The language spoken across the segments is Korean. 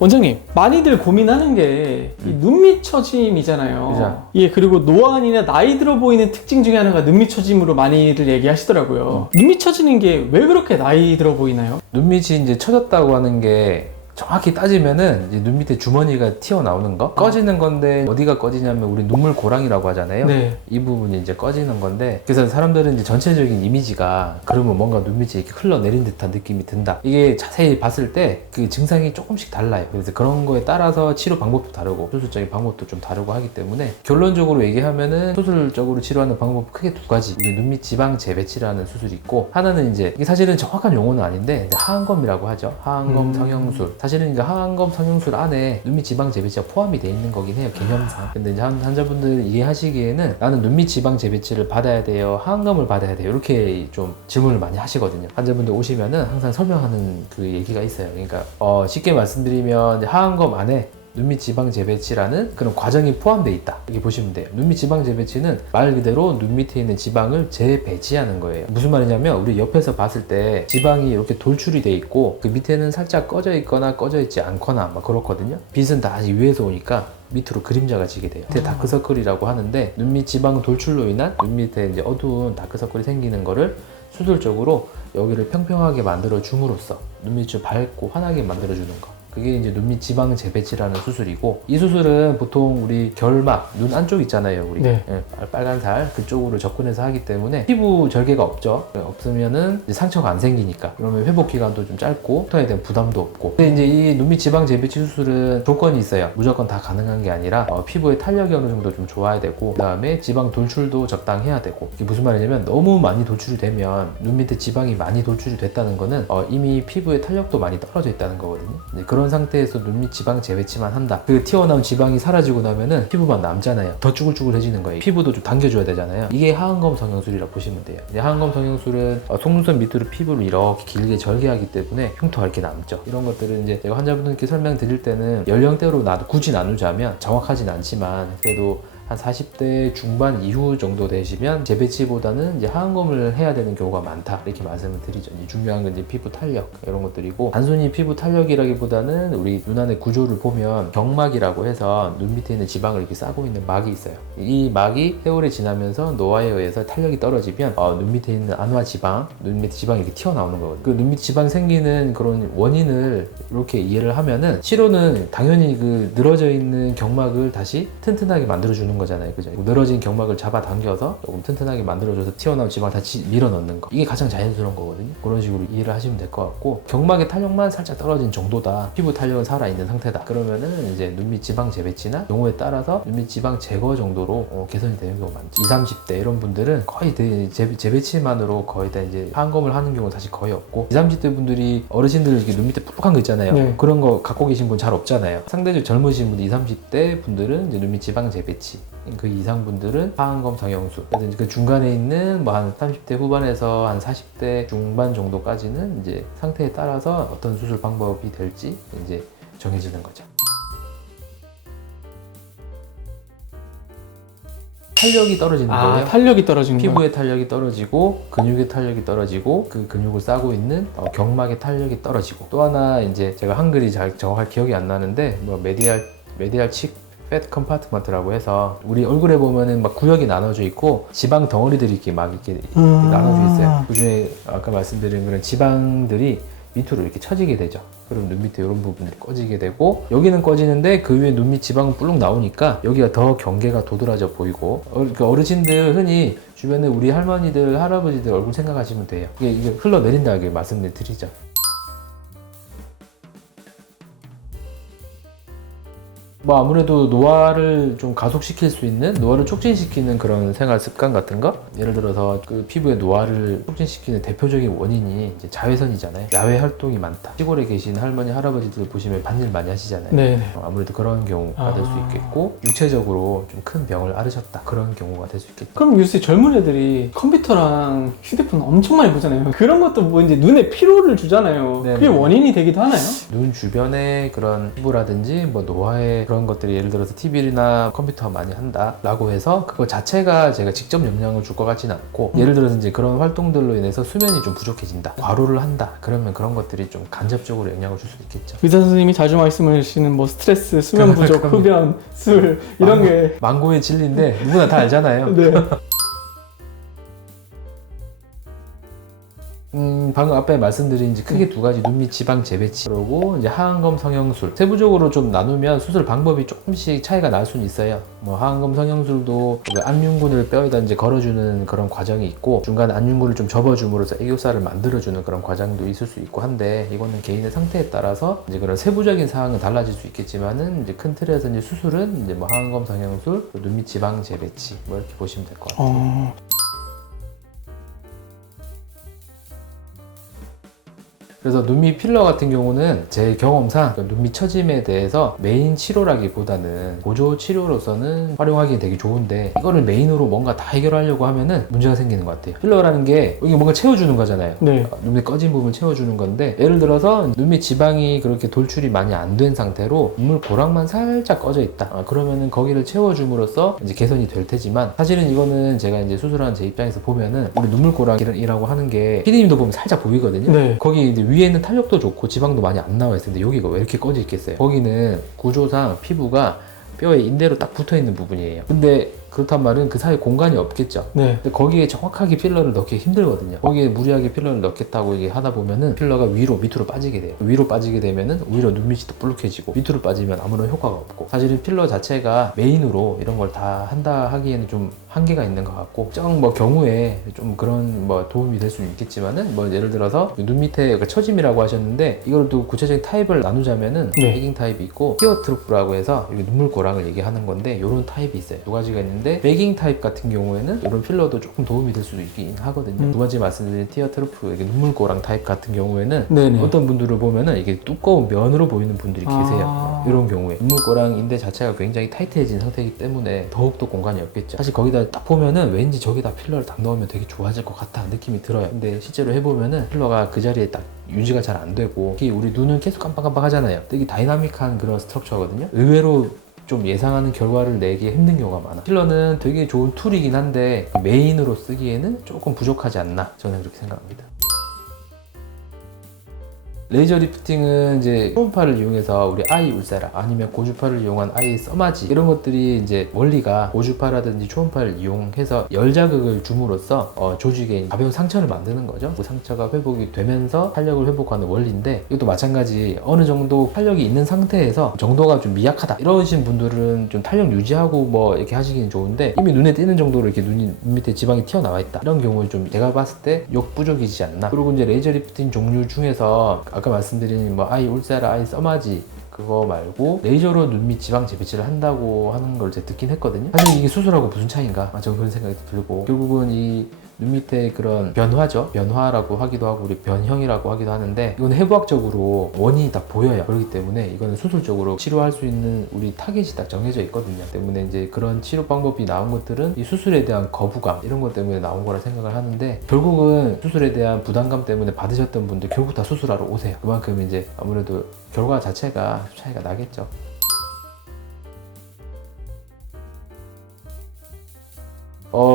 원장님, 많이들 고민하는 게 눈밑 처짐이잖아요. 그죠. 예, 그리고 노안이나 나이 들어 보이는 특징 중에 하나가 눈밑 처짐으로 많이들 얘기하시더라고요. 눈밑 처지는 게 왜 그렇게 나이 들어 보이나요? 눈밑이 이제 처졌다고 하는 게 정확히 따지면은 이제 눈 밑에 주머니가 튀어나오는 거? 꺼지는 건데 어디가 꺼지냐면 우리 눈물 고랑이라고 하잖아요. 네. 이 부분이 이제 꺼지는 건데, 그래서 사람들은 이제 전체적인 이미지가 그러면 뭔가 눈밑이 이렇게 흘러내린 듯한 느낌이 든다. 이게 자세히 봤을 때 그 증상이 조금씩 달라요. 그래서 그런 거에 따라서 치료 방법도 다르고 수술적인 방법도 좀 다르고 하기 때문에, 결론적으로 얘기하면은 수술적으로 치료하는 방법 크게 두 가지. 우리 눈밑 지방 재배치라는 수술이 있고, 하나는 이제 이게 사실은 정확한 용어는 아닌데 이제 하안검이라고 하죠. 하안검 성형술. 사실은 이제 하안검 성형술 안에 눈밑 지방 재배치가 포함이 돼 있는 거긴 해요, 개념상. 근데 이제 환자분들 이해하시기에는 나는 눈밑 지방 재배치를 받아야 돼요, 하안검을 받아야 돼요, 이렇게 좀 질문을 많이 하시거든요. 환자분들 오시면은 항상 설명하는 그 얘기가 있어요. 그러니까 쉽게 말씀드리면 이제 하안검 안에 눈밑 지방 재배치라는 그런 과정이 포함되어 있다, 이렇게 보시면 돼요. 눈밑 지방 재배치는 말 그대로 눈 밑에 있는 지방을 재배치하는 거예요. 무슨 말이냐면 우리 옆에서 봤을 때 지방이 이렇게 돌출이 돼 있고 그 밑에는 살짝 꺼져 있거나 꺼져 있지 않거나 막 그렇거든요. 빛은 다 위에서 오니까 밑으로 그림자가 지게 돼요. 그게 다크서클이라고 하는데, 눈밑 지방 돌출로 인한 눈 밑에 이제 어두운 다크서클이 생기는 거를 수술적으로 여기를 평평하게 만들어 줌으로써 눈밑을 밝고 환하게 만들어 주는 거, 그게 이제 눈밑 지방 재배치라는 수술이고, 이 수술은 보통 우리 결막, 눈 안쪽 있잖아요, 우리. 네. 예, 빨간 살 그쪽으로 접근해서 하기 때문에 피부 절개가 없죠. 없으면은 이제 상처가 안 생기니까, 그러면 회복 기간도 좀 짧고 토에 대한 부담도 없고. 근데 이제 이 눈밑 지방 재배치 수술은 조건이 있어요. 무조건 다 가능한 게 아니라 피부의 탄력이 어느 정도 좀 좋아야 되고, 그 다음에 지방 돌출도 적당해야 되고. 이게 무슨 말이냐면 너무 많이 돌출이 되면, 눈 밑에 지방이 많이 돌출이 됐다는 거는 이미 피부의 탄력도 많이 떨어져 있다는 거거든요. 그런 상태에서 눈밑 지방 재배치만 한다. 그 튀어나온 지방이 사라지고 나면은 피부만 남잖아요. 더 쭈글쭈글해지는 거예요. 피부도 좀 당겨줘야 되잖아요. 이게 하안검 성형술이라고 보시면 돼요. 하안검 성형술은 속눈썹 밑으로 피부를 이렇게 길게 절개하기 때문에 흉터가 이렇게 남죠. 이런 것들은 이제 제가 환자분들께 설명드릴 때는 연령대로 굳이 나누자면 정확하진 않지만, 그래도 한 40대 중반 이후 정도 되시면 재배치보다는 이제 하안검을 해야 되는 경우가 많다, 이렇게 말씀을 드리죠. 중요한 건 이제 피부 탄력 이런 것들이고, 단순히 피부 탄력이라기보다는 우리 눈 안의 구조를 보면 경막이라고 해서 눈 밑에 있는 지방을 이렇게 싸고 있는 막이 있어요. 이 막이 세월이 지나면서 노화에 의해서 탄력이 떨어지면 눈 밑에 있는 안화 지방, 눈 밑에 지방이 이렇게 튀어나오는 거거든요. 그 눈 밑 지방 생기는 그런 원인을 이렇게 이해를 하면은, 치료는 당연히 그 늘어져 있는 경막을 다시 튼튼하게 만들어주는 거잖아요, 그죠? 늘어진 경막을 잡아당겨서 조금 튼튼하게 만들어줘서 튀어나온 지방을 다시 밀어넣는 거, 이게 가장 자연스러운 거거든요. 그런 식으로 이해를 하시면 될 것 같고, 경막의 탄력만 살짝 떨어진 정도다, 피부 탄력은 살아있는 상태다, 그러면은 이제 눈밑 지방 재배치나 경우에 따라서 눈밑 지방 제거 정도로 개선이 되는 경우가 많죠. 20, 30대 이런 분들은 거의 재배치만으로 거의 다 이제 하안검을 하는 경우는 사실 거의 없고, 20, 30대 분들이 어르신들 이렇게 눈 밑에 푹푹한 거 있잖아요. 네. 그런 거 갖고 계신 분 잘 없잖아요. 상대적으로 젊으신 분들 20, 30대 분들은 이제 눈밑 지방 재배치, 그 이상 분들은 하안검 성형술. 그래서 이제 그 중간에 있는 뭐 한 30대 후반에서 한 40대 중반 정도까지는 이제 상태에 따라서 어떤 수술 방법이 될지 이제 정해지는 거죠. 탄력이 떨어지는 거예요. 탄력이 떨어지는 거예요. 피부의 탄력이 떨어지고, 근육의 탄력이 떨어지고, 그 근육을 싸고 있는 경막의 탄력이 떨어지고, 또 하나 이제 제가 한글이 잘 정확하게 기억이 안 나는데 뭐 메디알 칙 패트 컴파트먼트라고 해서 우리 얼굴에 보면은 막 구역이 나눠져 있고 지방 덩어리들이 이렇게 막 이렇게 나눠져 있어요. 그중에 아까 말씀드린 그런 지방들이 밑으로 이렇게 처지게 되죠. 그럼 눈 밑에 이런 부분들이 꺼지게 되고, 여기는 꺼지는데 그 위에 눈 밑 지방은 불룩 나오니까 여기가 더 경계가 도드라져 보이고, 어르신들 흔히 주변에 우리 할머니들, 할아버지들 얼굴 생각하시면 돼요. 이게 흘러내린다, 이렇게 말씀을 드리죠. 뭐 아무래도 노화를 좀 가속시킬 수 있는, 노화를 촉진시키는 그런 생활 습관 같은 거, 예를 들어서 그 피부의 노화를 촉진시키는 대표적인 원인이 이제 자외선이잖아요. 야외 활동이 많다. 시골에 계신 할머니, 할아버지들 보시면 밭일 많이 하시잖아요. 네. 아무래도 그런 경우가 될 수 있겠고, 육체적으로 좀 큰 병을 앓으셨다, 그런 경우가 될 수 있겠죠. 그럼 요새 젊은 애들이 컴퓨터랑 휴대폰 엄청 많이 보잖아요. 그런 것도 뭐 이제 눈에 피로를 주잖아요. 네네. 그게 원인이 되기도 하나요? 눈 주변에 그런 피부라든지 뭐 노화의 그런 그런 것들이 예를 들어서 TV나 컴퓨터 많이 한다 라고 해서 그거 자체가 제가 직접 영향을 줄 것 같지는 않고, 예를 들어서 이제 그런 활동들로 인해서 수면이 좀 부족해진다, 과로를 한다, 그러면 그런 것들이 좀 간접적으로 영향을 줄 수도 있겠죠. 의사 선생님이 자주 말씀하시는 뭐 스트레스, 수면 부족, 흡연, 술 이런 게 망고의 진리인데 누구나 다 알잖아요. 네. 방금 앞에 말씀드린 이제 크게 두 가지, 눈밑 지방 재배치, 그리고 이제 하안검 성형술. 세부적으로 좀 나누면 수술 방법이 조금씩 차이가 날 수는 있어요. 뭐 하안검 성형술도 그 안윤근을 뼈에다 이제 걸어주는 그런 과정이 있고, 중간에 안윤근을 좀 접어줌으로써 애교살을 만들어주는 그런 과정도 있을 수 있고 한데, 이거는 개인의 상태에 따라서 이제 그런 세부적인 사항은 달라질 수 있겠지만은, 이제 큰 틀에서 이제 수술은 이제 뭐 하안검 성형술, 눈밑 지방 재배치 뭐 이렇게 보시면 될 것 같아요. 그래서 눈밑 필러 같은 경우는 제 경험상 눈밑 처짐에 대해서 메인 치료라기보다는 보조 치료로서는 활용하기 되게 좋은데, 이거를 메인으로 뭔가 다 해결하려고 하면은 문제가 생기는 것 같아요. 필러라는 게 이게 뭔가 채워주는 거잖아요. 네. 눈밑 꺼진 부분 채워주는 건데, 예를 들어서 눈밑 지방이 그렇게 돌출이 많이 안 된 상태로 눈물 고랑만 살짝 꺼져 있다, 그러면은 거기를 채워줌으로써 이제 개선이 될 테지만, 사실은 이거는 제가 이제 수술한 제 입장에서 보면은 우리 눈물 고랑이라고 하는 게 피디님도 보면 살짝 보이거든요. 네. 거기 이제 위에는 탄력도 좋고 지방도 많이 안 나와 있는데 여기가 왜 이렇게 꺼져 있겠어요? 거기는 구조상 피부가 뼈에 인대로 딱 붙어 있는 부분이에요. 근데 그렇단 말은 그 사이에 공간이 없겠죠. 네. 근데 거기에 정확하게 필러를 넣기 힘들거든요. 거기에 무리하게 필러를 넣겠다고 이게 하다 보면은 필러가 위로 밑으로 빠지게 돼요. 위로 빠지게 되면은 오히려 눈밑이 더 불룩해지고, 밑으로 빠지면 아무런 효과가 없고, 사실은 필러 자체가 메인으로 이런 걸 다 한다 하기에는 좀 한계가 있는 것 같고, 특정 뭐 경우에 좀 그런 뭐 도움이 될 수는 있겠지만은, 뭐 예를 들어서 눈 밑에 처짐이라고 하셨는데, 이걸 또 구체적인 타입을 나누자면은 네. 베깅 타입이 있고 티어트루프라고 해서 여기 눈물 고랑을 얘기하는 건데, 이런 타입이 있어요. 두 가지가 있는데, 베깅 타입 같은 경우에는 이런 필러도 조금 도움이 될 수도 있긴 하거든요. 두 번째 말씀드린 티어트루프, 이게 눈물 고랑 타입 같은 경우에는 네네. 어떤 분들을 보면은 이게 두꺼운 면으로 보이는 분들이 계세요. 이런 경우에 눈물 고랑 인대 자체가 굉장히 타이트해진 상태이기 때문에 더욱더 공간이 없겠죠. 사실 거기다 딱 보면은 왠지 저기다 필러를 딱 넣으면 되게 좋아질 것 같다 느낌이 들어요. 근데 실제로 해보면은 필러가 그 자리에 딱 유지가 잘 안 되고, 특히 우리 눈은 계속 깜빡깜빡 하잖아요. 되게 다이나믹한 그런 스트럭처거든요. 의외로 좀 예상하는 결과를 내기 힘든 경우가 많아. 필러는 되게 좋은 툴이긴 한데 메인으로 쓰기에는 조금 부족하지 않나, 저는 그렇게 생각합니다. 레이저 리프팅은 이제 초음파를 이용해서 우리 아이 울세라, 아니면 고주파를 이용한 아이 써마지, 이런 것들이 이제 원리가 고주파라든지 초음파를 이용해서 열 자극을 줌으로써 조직에 가벼운 상처를 만드는 거죠. 그 상처가 회복이 되면서 탄력을 회복하는 원리인데, 이것도 마찬가지 어느 정도 탄력이 있는 상태에서 정도가 좀 미약하다 이러신 분들은 좀 탄력 유지하고 뭐 이렇게 하시기는 좋은데, 이미 눈에 띄는 정도로 이렇게 눈 밑에 지방이 튀어나와 있다, 이런 경우는 좀 제가 봤을 때 역부족이지 않나. 그리고 이제 레이저 리프팅 종류 중에서 아까 말씀드린 뭐 아이 울세라, 아이 써마지, 그거 말고 레이저로 눈밑 지방 재배치를 한다고 하는 걸 제가 듣긴 했거든요. 사실 이게 수술하고 무슨 차이인가? 저는 그런 생각이 들고, 결국은 이 눈 밑에 그런 변화죠. 변화라고 하기도 하고 우리 변형이라고 하기도 하는데, 이건 해부학적으로 원인이 다 보여요. 그렇기 때문에 이거는 수술적으로 치료할 수 있는 우리 타겟이 딱 정해져 있거든요. 때문에 이제 그런 치료 방법이 나온 것들은 이 수술에 대한 거부감 이런 것 때문에 나온 거라 생각을 하는데, 결국은 수술에 대한 부담감 때문에 받으셨던 분들 결국 다 수술하러 오세요. 그만큼 이제 아무래도 결과 자체가 차이가 나겠죠.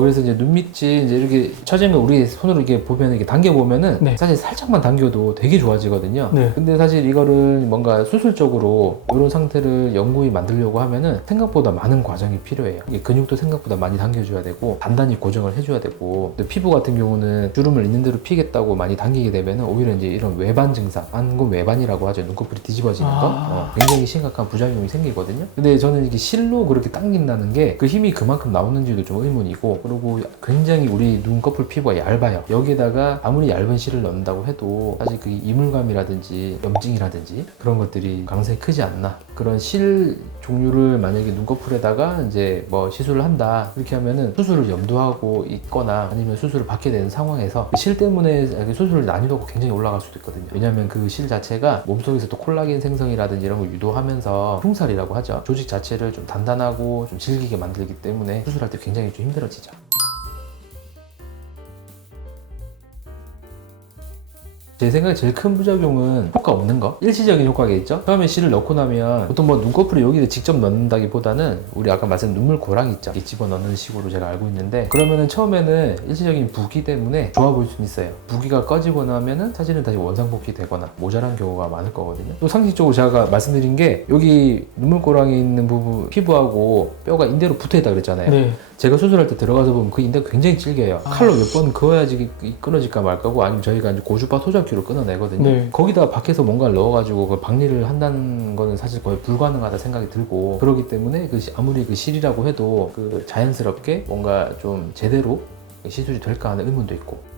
그래서 이제 눈밑이 이제 이렇게 처지면 우리 손으로 이렇게 보면, 이렇게 당겨보면은 네. 사실 살짝만 당겨도 되게 좋아지거든요. 네. 근데 사실 이거를 뭔가 수술적으로 이런 상태를 영구히 만들려고 하면은 생각보다 많은 과정이 필요해요. 이게 근육도 생각보다 많이 당겨줘야 되고, 단단히 고정을 해줘야 되고, 또 피부 같은 경우는 주름을 있는 대로 피겠다고 많이 당기게 되면은 오히려 이제 이런 외반 증상, 안검 외반이라고 하죠. 눈꺼풀이 뒤집어지는 거. 굉장히 심각한 부작용이 생기거든요. 근데 저는 이게 실로 그렇게 당긴다는 게 그 힘이 그만큼 나오는지도 좀 의문이고, 그리고 굉장히 우리 눈꺼풀 피부가 얇아요. 여기에다가 아무리 얇은 실을 넣는다고 해도 사실 그 이물감이라든지 염증이라든지 그런 것들이 가능성이 크지 않나. 그런 실 종류를 만약에 눈꺼풀에다가 이제 뭐 시술을 한다 이렇게 하면은 수술을 염두하고 있거나 아니면 수술을 받게 되는 상황에서 실 때문에 수술 난이도가 굉장히 올라갈 수도 있거든요. 왜냐하면 그 실 자체가 몸속에서 또 콜라겐 생성이라든지 이런 걸 유도하면서 흉살이라고 하죠. 조직 자체를 좀 단단하고 좀 질기게 만들기 때문에 수술할 때 굉장히 좀 힘들어지죠. 제 생각에 제일 큰 부작용은 효과 없는 거, 일시적인 효과겠죠. 처음에 실을 넣고 나면 보통 뭐 눈꺼풀을 여기에 직접 넣는다기보다는 우리 아까 말씀 눈물 고랑 있죠, 이 집어넣는 식으로 제가 알고 있는데, 그러면은 처음에는 일시적인 부기 때문에 좋아 보일 수 있어요. 부기가 꺼지고 나면은 사실은 다시 원상복귀 되거나 모자란 경우가 많을 거거든요. 또 상식적으로 제가 말씀드린 게 여기 눈물고랑에 있는 부분 피부하고 뼈가 인대로 붙어 있다 그랬잖아요. 네. 제가 수술할 때 들어가서 보면 그 인대가 굉장히 질겨요. 칼로 몇 번 그어야지 끊어질까 말까고, 아니면 저희가 이제 고주파 소작기로 끊어내거든요. 네. 거기다 밖에서 뭔가를 넣어가지고 그걸 박리를 한다는 거는 사실 거의 불가능하다 생각이 들고, 그렇기 때문에 아무리 그 실이라고 해도 그 자연스럽게 뭔가 좀 제대로 시술이 될까 하는 의문도 있고.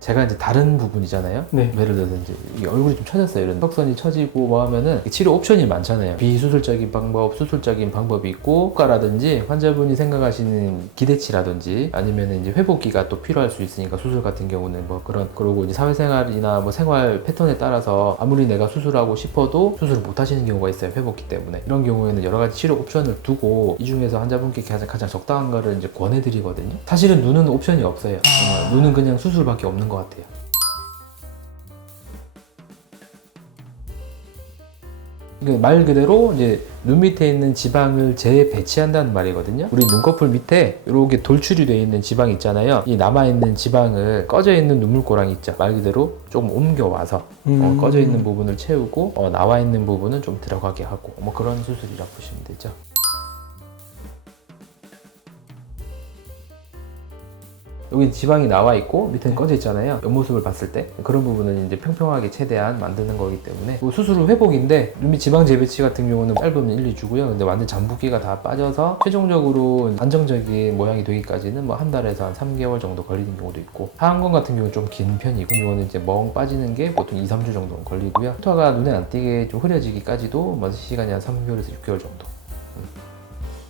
제가 이제 다른 부분이잖아요. 네. 예를 들어서 이제 이 얼굴이 좀 처졌어요. 이런 턱선이 처지고 뭐 하면은 치료 옵션이 많잖아요. 비수술적인 방법, 수술적인 방법이 있고, 효과라든지 환자분이 생각하시는 기대치라든지 아니면은 이제 회복기가 또 필요할 수 있으니까, 수술 같은 경우는 뭐 그러고 이제 사회생활이나 뭐 생활 패턴에 따라서 아무리 내가 수술하고 싶어도 수술을 못 하시는 경우가 있어요. 회복기 때문에. 이런 경우에는 여러 가지 치료 옵션을 두고 이 중에서 환자분께 가장 적당한 거를 이제 권해드리거든요. 사실은 눈은 옵션이 없어요. 눈은 그냥 수술밖에 없는 것 같아요. 그러니까 말 그대로 이제 눈 밑에 있는 지방을 재배치한다는 말이거든요. 우리 눈꺼풀 밑에 이렇게 돌출이 되어 있는 지방 있잖아요. 이 남아있는 지방을 꺼져 있는 눈물고랑이 있죠. 말 그대로 조금 옮겨와서 꺼져 있는 부분을 채우고 나와 있는 부분은 좀 들어가게 하고, 뭐 그런 수술이라고 보시면 되죠. 여기 지방이 나와 있고 밑에는 꺼져 있잖아요. 옆모습을 봤을 때 그런 부분은 이제 평평하게 최대한 만드는 거기 때문에, 뭐 수술 후 회복인데 눈밑 지방 재배치 같은 경우는 짧으면 1, 2주고요. 근데 완전 잠붓기가 다 빠져서 최종적으로 안정적인 모양이 되기까지는 뭐 한 달에서 한 3개월 정도 걸리는 경우도 있고, 하안검 같은 경우는 좀 긴 편이고, 이거는 이제 멍 빠지는 게 보통 2, 3주 정도 걸리고요. 흉터가 눈에 안 띄게 좀 흐려지기까지도 뭐 시간이 한 3개월에서 6개월 정도.